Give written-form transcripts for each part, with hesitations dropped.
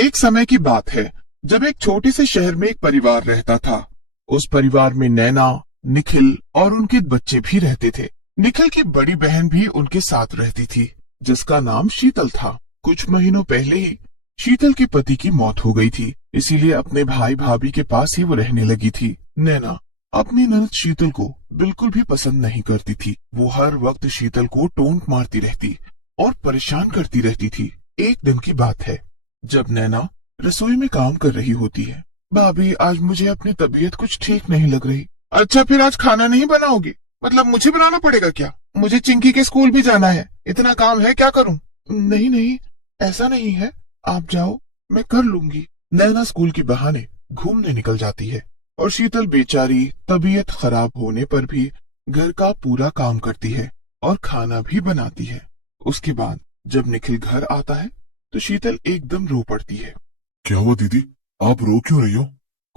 एक समय की बात है जब एक छोटे से शहर में एक परिवार रहता था। उस परिवार में नैना, निखिल और उनके बच्चे भी रहते थे। निखिल की बड़ी बहन भी उनके साथ रहती थी, जिसका नाम शीतल था। कुछ महीनों पहले ही शीतल के पति की मौत हो गई थी, इसीलिए अपने भाई भाभी के पास ही वो रहने लगी थी। नैना अपनी ननद शीतल को बिल्कुल भी पसंद नहीं करती थी। वो हर वक्त शीतल को टोंट मारती रहती और परेशान करती रहती थी। एक दिन की बात है जब नैना रसोई में काम कर रही होती है। भाभी, आज मुझे अपनी तबीयत कुछ ठीक नहीं लग रही। अच्छा, फिर आज खाना नहीं बनाओगी? मतलब मुझे बनाना पड़ेगा क्या? मुझे चिंकी के स्कूल भी जाना है, इतना काम है, क्या करूं? नहीं नहीं, ऐसा नहीं है, आप जाओ, मैं कर लूंगी। नैना स्कूल के बहाने घूमने निकल जाती है और शीतल बेचारी तबीयत खराब होने पर भी घर का पूरा काम करती है और खाना भी बनाती है। उसके बाद जब निखिल घर आता है तो शीतल एकदम रो पड़ती है। क्या हुआ दीदी, आप रो क्यों रही हो?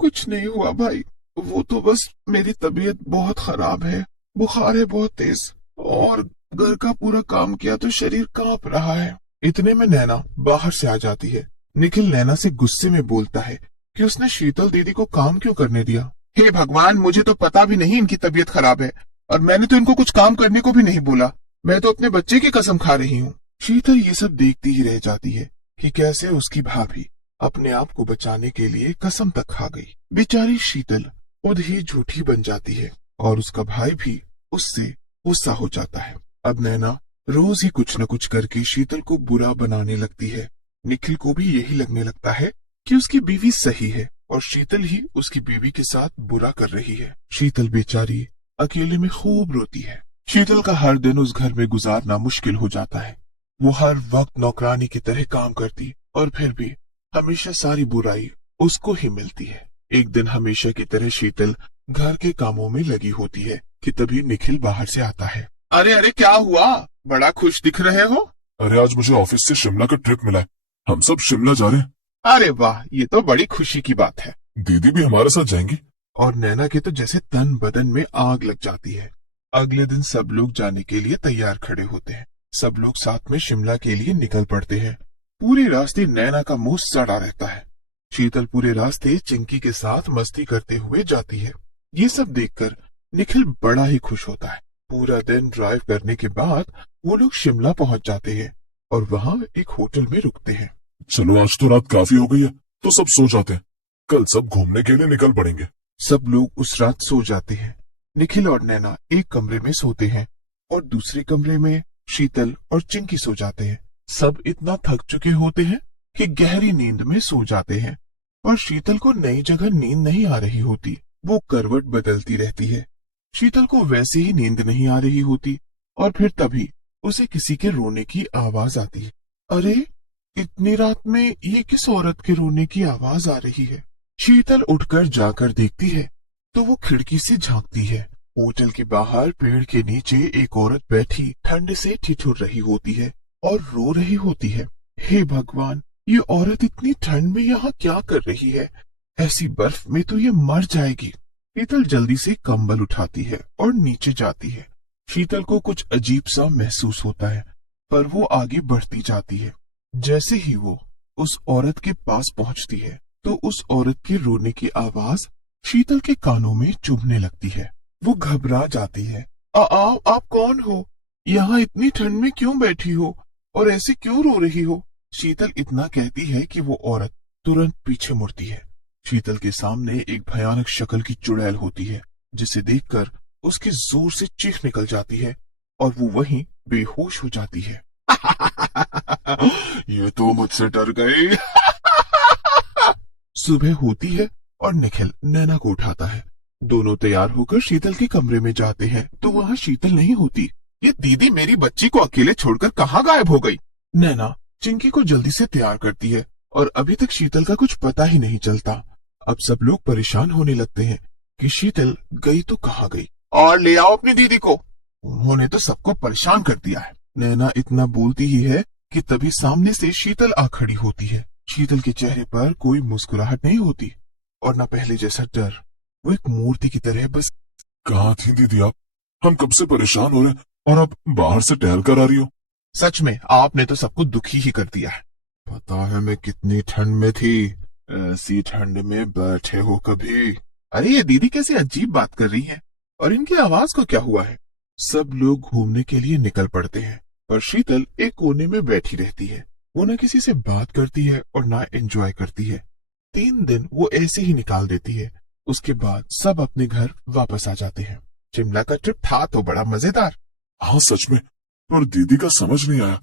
कुछ नहीं हुआ भाई, वो तो बस मेरी तबीयत बहुत खराब है, बुखार है बहुत तेज, और घर का पूरा काम किया तो शरीर कांप रहा है। इतने में नैना बाहर से आ जाती है। निखिल नैना से गुस्से में बोलता है कि उसने शीतल दीदी को काम क्यों करने दिया। हे भगवान, मुझे तो पता भी नहीं इनकी तबीयत खराब है, और मैंने तो इनको कुछ काम करने को भी नहीं बोला। मैं तो अपने बच्चे की कसम खा रही हूँ। शीतल ये सब देखती ही रह जाती है कि कैसे उसकी भाभी अपने आप को बचाने के लिए कसम तक खा गई। बेचारी शीतल खुद ही झूठी बन जाती है और उसका भाई भी उससे गुस्सा हो जाता है। अब नैना रोज ही कुछ न कुछ करके शीतल को बुरा बनाने लगती है। निखिल को भी यही लगने लगता है कि उसकी बीवी सही है और शीतल ही उसकी बीवी के साथ बुरा कर रही है। शीतल बेचारी अकेले में खूब रोती है। शीतल का हर दिन उस घर में गुजारना मुश्किल हो जाता है। वो हर वक्त नौकरानी की तरह काम करती और फिर भी हमेशा सारी बुराई उसको ही मिलती है। एक दिन हमेशा की तरह शीतल घर के कामों में लगी होती है कि तभी निखिल बाहर से आता है। अरे अरे, क्या हुआ? बड़ा खुश दिख रहे हो। अरे आज मुझे ऑफिस से शिमला का ट्रिप मिला है, हम सब शिमला जा रहे हैं। अरे वाह, ये तो बड़ी खुशी की बात है। दीदी भी हमारे साथ जाएंगी। और नैना के तो जैसे तन बदन में आग लग जाती है। अगले दिन सब लोग जाने के लिए तैयार खड़े होते हैं। सब लोग साथ में शिमला के लिए निकल पड़ते हैं। पूरे रास्ते नैना का मुंह सड़ा रहता है। शीतल पूरे रास्ते चिंकी के साथ मस्ती करते हुए जाती है। ये सब देखकर निखिल बड़ा ही खुश होता है। पूरा दिन ड्राइव करने के बाद वो लोग शिमला पहुंच जाते हैं और वहाँ एक होटल में रुकते हैं। चलो आज तो रात काफी हो गई है, तो सब सो जाते हैं, कल सब घूमने के लिए निकल पड़ेंगे। सब लोग उस रात सो जाते हैं। निखिल और नैना एक कमरे में सोते हैं और दूसरे कमरे में शीतल और चिंकी सो जाते हैं। सब इतना थक चुके होते हैं कि गहरी नींद में सो जाते हैं, और शीतल को नई जगह नींद नहीं आ रही होती। वो करवट बदलती रहती है। शीतल को वैसे ही नींद नहीं आ रही होती और फिर तभी उसे किसी के रोने की आवाज आती है। अरे, इतनी रात में ये किस औरत के रोने की आवाज आ रही है? शीतल उठकर जाकर देखती है तो वो खिड़की से झांकती है। होटल के बाहर पेड़ के नीचे एक औरत बैठी ठंड से ठिठुर रही होती है और रो रही होती है। हे भगवान, ये औरत इतनी ठंड में यहाँ क्या कर रही है? ऐसी बर्फ में तो ये मर जाएगी। शीतल जल्दी से कंबल उठाती है और नीचे जाती है। शीतल को कुछ अजीब सा महसूस होता है, पर वो आगे बढ़ती जाती है। जैसे ही वो उस औरत के पास पहुंचती है तो उस औरत के रोने की आवाज शीतल के कानों में चुभने लगती है। वो घबरा जाती है। आप कौन हो? यहाँ इतनी ठंड में क्यों बैठी हो और ऐसे क्यों रो रही हो? शीतल इतना कहती है कि वो औरत तुरंत पीछे मुड़ती है। शीतल के सामने एक भयानक शक्ल की चुड़ैल होती है, जिसे देखकर उसकी जोर से चीख निकल जाती है और वो वहीं बेहोश हो जाती है। ये तो मुझसे डर गई। सुबह होती है और निखिल नैना को उठाता है। दोनों तैयार होकर शीतल के कमरे में जाते हैं तो वहाँ शीतल नहीं होती। ये दीदी मेरी बच्ची को अकेले छोड़कर कहाँ गायब हो गई? नैना चिंकी को जल्दी से तैयार करती है और अभी तक शीतल का कुछ पता ही नहीं चलता। अब सब लोग परेशान होने लगते हैं कि शीतल गई तो कहाँ गई, और ले आओ अपनी दीदी को, उन्होंने तो सबको परेशान कर दिया है। नैना इतना बोलती ही है कि तभी सामने से शीतल आ खड़ी होती है। शीतल के चेहरे पर कोई मुस्कुराहट नहीं होती और न पहले जैसा डर। वो एक मूर्ति की तरह बस। कहाँ थी दीदी आप? हम कब से परेशान हो रहे हैं और आप बाहर से टहल कर आ रही हो। सच में आपने तो सबको दुखी ही कर दिया है। पता है मैं कितनी ठंड में थी। ऐसी ठंड में बैठे हो कभी? अरे ये दीदी कैसी अजीब बात कर रही है, और इनकी आवाज को क्या हुआ है? सब लोग घूमने के लिए निकल पड़ते हैं, पर शीतल एक कोने में बैठी रहती है। वो न किसी से बात करती है और ना एंजॉय करती है। 3 दिन वो ऐसे ही निकाल देती है। उसके बाद सब अपने घर वापस आ जाते हैं। शिमला का ट्रिप था तो बड़ा मजेदार। हाँ सच में, पर दीदी का समझ नहीं आया।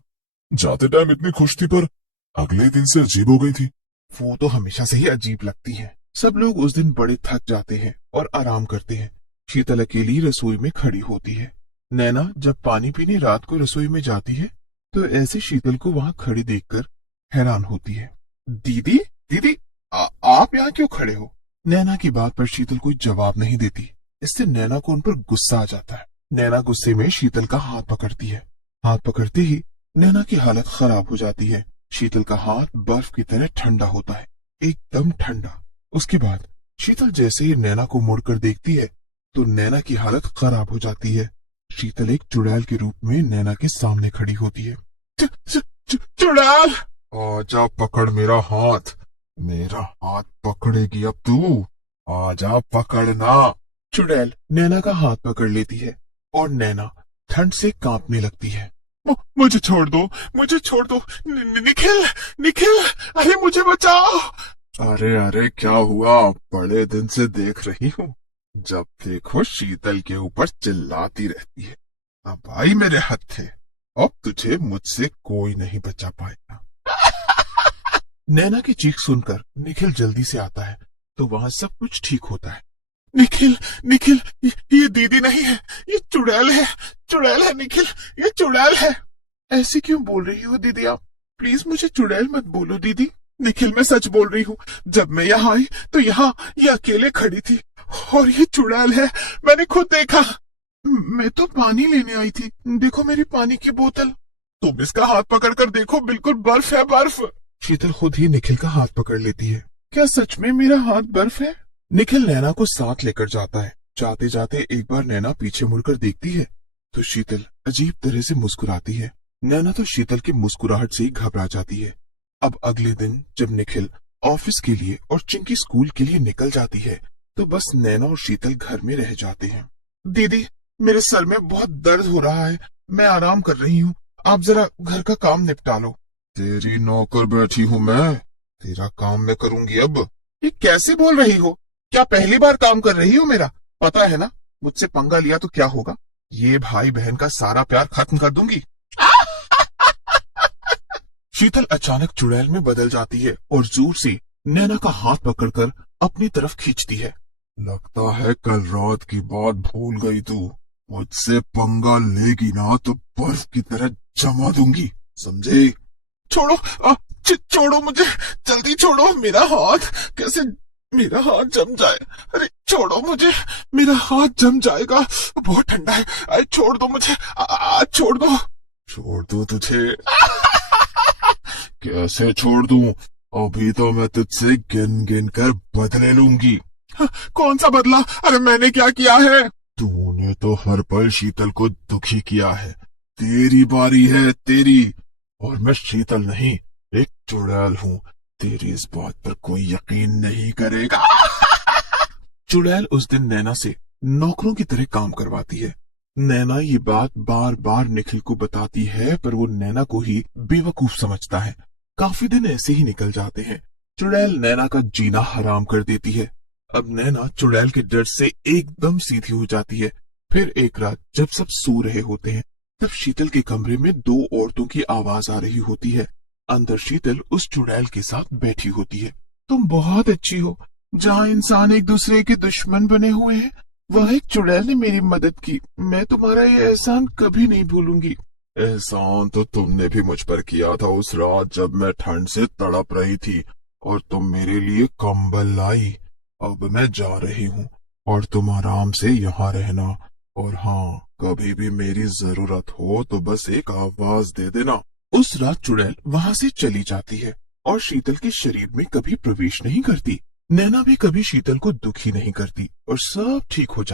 जाते टाइम इतनी खुश थी पर अगले दिन से अजीब हो गई थी। वो तो हमेशा से ही अजीब लगती है। सब लोग उस दिन बड़े थक जाते हैं और आराम करते हैं। शीतल अकेली रसोई में खड़ी होती है। नैना जब पानी पीने रात को रसोई में जाती है तो ऐसे शीतल को वहां खड़ी देखकर हैरान होती है। दीदी, दीदी, आप यहाँ क्यों खड़े हो? नैना की बात पर शीतल कोई जवाब नहीं देती। इससे नैना को उन पर गुस्सा आ जाता है। नैना गुस्से में शीतल का हाथ पकड़ती है। हाथ पकड़ते ही नैना की हालत खराब हो जाती है। शीतल का हाथ बर्फ की तरह ठंडा होता है, एकदम ठंडा। उसके बाद शीतल जैसे ही नैना को मुड़कर देखती है तो नैना की हालत खराब हो जाती है। शीतल एक चुड़ैल के रूप में नैना के सामने खड़ी होती है। चुड़ैल, आजा पकड़ मेरा हाथ। मेरा हाथ पकड़ेगी अब तू? आजा पकड़ना। चुड़ैल नैना का हाथ पकड़ लेती है और नैना ठंड से कांपने लगती है। मुझे छोड़ दो, मुझे छोड़ दो। निखिल, निखिल, अरे मुझे बचाओ। अरे अरे क्या हुआ? बड़े दिन से देख रही हूँ, जब देखो शीतल के ऊपर चिल्लाती रहती है। अब आई मेरे हत्थे, अब तुझे मुझसे कोई नहीं बचा पाएगा। नैना की चीख सुनकर निखिल जल्दी से आता है तो वहां सब कुछ ठीक होता है। निखिल, निखिल, ये दीदी नहीं है, ये चुड़ैल है। चुड़ैल है निखिल, ये चुड़ैल है। ऐसे क्यों बोल रही हो दीदी आप? प्लीज मुझे चुड़ैल मत बोलो दीदी। निखिल मैं सच बोल रही हूँ, जब मैं यहाँ आई तो यहाँ ये अकेले खड़ी थी और ये चुड़ैल है, मैंने खुद देखा। मैं तो पानी लेने आई थी, देखो मेरी पानी की बोतल। तुम इसका हाथ पकड़ कर देखो, बिल्कुल बर्फ है, बर्फ। शीतल खुद ही निखिल का हाथ पकड़ लेती है। क्या सच में मेरा हाथ बर्फ है? निखिल नैना को साथ लेकर जाता है। जाते जाते एक बार नैना पीछे मुड़कर देखती है तो शीतल अजीब तरह से मुस्कुराती है। नैना तो शीतल की मुस्कुराहट से ही घबरा जाती है। अब अगले दिन जब निखिल ऑफिस के लिए और चिंकी स्कूल के लिए निकल जाती है तो बस नैना और शीतल घर में रह जाते हैं। दीदी, मेरे सर में बहुत दर्द हो रहा है, मैं आराम कर रही हूँ, आप जरा घर का काम निपटा लो। तेरी नौकर बैठी हूँ मैं, तेरा काम मैं करूंगी अब। ये कैसे बोल रही हो? क्या पहली बार काम कर रही हो मेरा? पता है ना, मुझसे पंगा लिया तो क्या होगा? ये भाई बहन का सारा प्यार खत्म कर दूंगी। शीतल अचानक चुड़ैल में बदल जाती है और जोर से नैना का हाथ पकड़कर अपनी तरफ खींचती है। लगता है कल रात की बात भूल गई तू। मुझसे पंगा लेगी ना तो बर्फ की तरह जमा दूंगी, समझे? छोड़ो, छोड़ो मुझे, जल्दी छोड़ो मेरा हाथ। कैसे मेरा हाथ जम जाए? अरे छोड़ो मुझे, मेरा हाथ जम जाएगा, बहुत ठंडा है। अरे छोड़ दो मुझे, छोड़ दो। छोड़ दो तुझे? कैसे छोड़ दूं? अभी तो मैं तुझसे गिन गिन कर बदले लूंगी। कौन सा बदला? अरे मैंने क्या किया है? तूने तो हर पल शीतल को दुखी किया है। तेरी बारी है, तेरी। और मैं शीतल नहीं, एक चुड़ैल हूँ। तेरी इस बात पर कोई यकीन नहीं करेगा। चुड़ैल उस दिन नैना से नौकरों की तरह काम करवाती है। नैना ये बात बार बार निखिल को बताती है पर वो नैना को ही बेवकूफ समझता है। काफी दिन ऐसे ही निकल जाते हैं। चुड़ैल नैना का जीना हराम कर देती है। अब नैना चुड़ैल के डर से एकदम सीधी हो जाती है। फिर एक रात जब सब सो रहे होते हैं तब शीतल के कमरे में 2 औरतों की आवाज आ रही होती है। अंदर शीतल उस चुड़ैल के साथ बैठी होती है। तुम बहुत अच्छी हो। जहाँ इंसान एक दूसरे के दुश्मन बने हुए हैं, वह एक चुड़ैल ने मेरी मदद की। मैं तुम्हारा ये एहसान कभी नहीं भूलूंगी। एहसान तो तुमने भी मुझ पर किया था उस रात जब मैं ठंड से तड़प रही थी और तुम मेरे लिए कंबल लाई। अब मैं जा रही हूँ और तुम आराम से यहाँ रहना। और हाँ, कभी भी मेरी जरूरत हो तो बस एक आवाज दे देना। उस रात चुड़ैल वहां से चली जाती है और शीतल के शरीर में कभी प्रवेश नहीं करती। नैना भी कभी शीतल को दुखी नहीं करती और सब ठीक हो जाता।